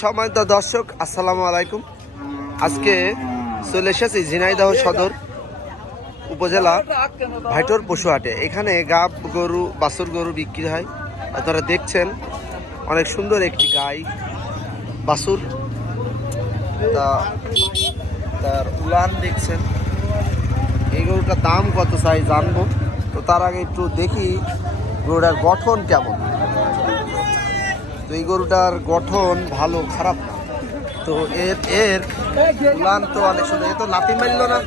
সম্মানিত দর্শক, আসসালামু আলাইকুম। আজকে চলে এসেছি ঝিনাইদহ সদর উপজেলা ভাইটোর পশুহাটে। এখানে গাব, গরু, বাছুর গরু বিক্রি হয়। আপনারা দেখছেন, অনেক সুন্দর একটি গাই, বাছুর। তা, তার উলান দেখছেন। এই গরুটার দাম কত চাই জানব। তো তার আগে একটু দেখি গরুটার গঠন কেমন। তো এই গরুটার গঠন ভালো খারাপ না। তো এর এর উলান তো অনেক সুন্দর। এ তো লাতি মারল না?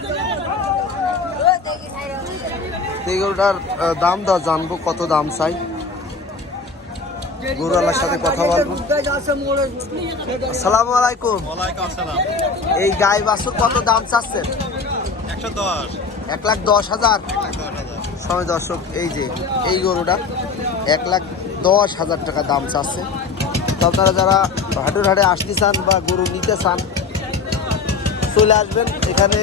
এই গরুটার দাম দর জানব কত দাম চাই? গরুওয়ালার সাথে কথা বলব। আসসালামু আলাইকুম। এই গাই বাছুর কত দাম চাচ্ছেন? এক লাখ দশ হাজার? দশ হাজার। সময় দর্শক এই যে এই গরুটা এক লাখ দশ হাজার টাকা দাম চাচ্ছে। তো আপনারা যারা হাটুর হাটে আসতে চান বা গরু নিতে চান চলে আসবেন। এখানে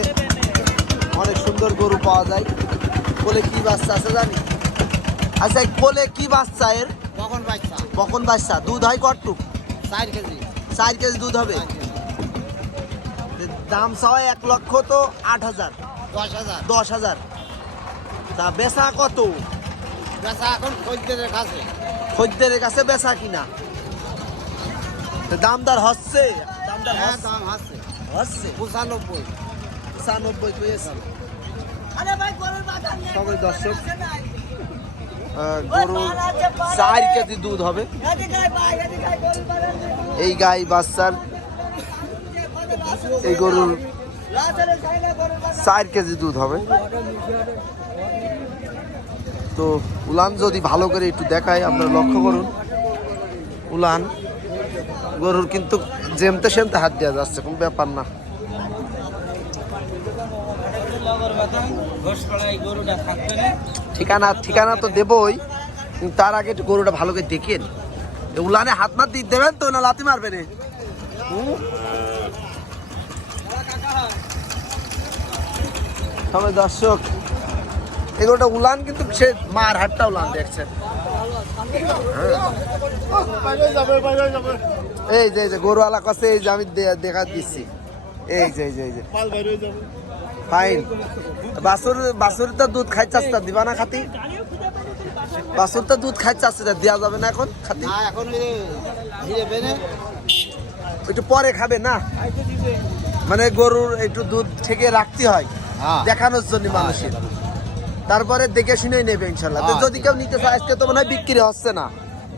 অনেক সুন্দর গরু পাওয়া যায়। কোলে কি বাচ্চা আছে জানি? আচ্ছা কোলে কি বাচ্চা এর? কখন বাচ্চা। কখন বাচ্চা। দুধ হয় কটটুক চার কেজি। চার কেজি দুধ হবে? দাম চাওয়া এক লক্ষ তো আট হাজার। দশ হাজার। দশ হাজার। তা বেচা কত? বেচা এখন খদ্দের কাছে। খদ্দের কাছে বেচা কিনা? দামদার হচ্ছে দামদার হ্যাঁ হচ্ছে। হচ্ছে। পঁচানব্বই। পঁচানব্বই পেয়েছি সবাই দর্শক। আহ, চার কেজি দুধ হবে। এই গাই বাচ্চার এই গরুর চার কেজি দুধ হবে। তো উলান যদি ভালো করে একটু দেখায় আপনারা লক্ষ্য করুন। উলান গরুর কিন্তু জেমতে সেমতে হাত দেওয়া যাচ্ছে, কোনো ব্যাপার না। ঠিকানা ঠিকানা তো দেবই তার আগে একটু গরুটা ভালো করে দেখেন। উলানে হাত মাত দিয়ে দেবেন তো, না লাতি মারবে রে সবাই দর্শক এগুলোটা উলান কিন্তু সে মার হাটটা উলান দেখছেন এই যে এই যে গরুওয়ালা কাছে এই যে আমি দেখা দিচ্ছি এই যে এই যে এই যে। ফাইন। বাসুর বাসুর তো দুধ খাই চাচ্ছে দিবা না খাতি? বাসুর তো দুধ খাই চাচ্ছে দেওয়া যাবে না এখন খাতি? না এখন একটু পরে খাবে না? মানে গরুর একটু দুধ থেকে রাখতে হয় হ্যাঁ। দেখানোর জন্য মানুষের। তারপরে দেখে শুনেই নেবে ইনশাল্লাহ। হ্যাঁ। যদি কেউ নিতে চায় আজকে তো মনে হয় বিক্রি হচ্ছে না।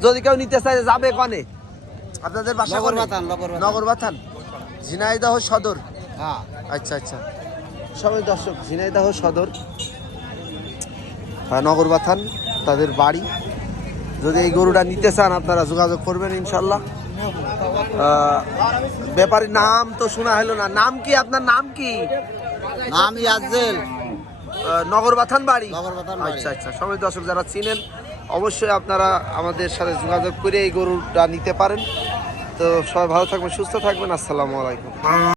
যদি কেউ নিতে চায় যাবে কনে? আপনাদের বাসা নগর বাথান, নগর বাথান। ঝিনাইদহ সদর? হ্যাঁ। আচ্ছা আচ্ছা। সবাই দর্শক ঝিনাইদহ সদর। নগর বাথান তাদের বাড়ি। যদি এই গরুটা নিতে চান আপনারা যোগাযোগ করবেন ইনশাল্লাহ। ব্যাপারীর নাম তো শোনা হলো না। নাম কি? আপনার নাম কি? নাম ইয়াজেল নগর বাথান বাড়ি। আচ্ছা আচ্ছা। সবাই দর্শক যারা চিনেন অবশ্যই আপনারা আমাদের সাথে যোগাযোগ করে এই গরুটা নিতে পারেন। তো সবাই ভালো থাকবেন, সুস্থ থাকবেন। আসসালামু আলাইকুম।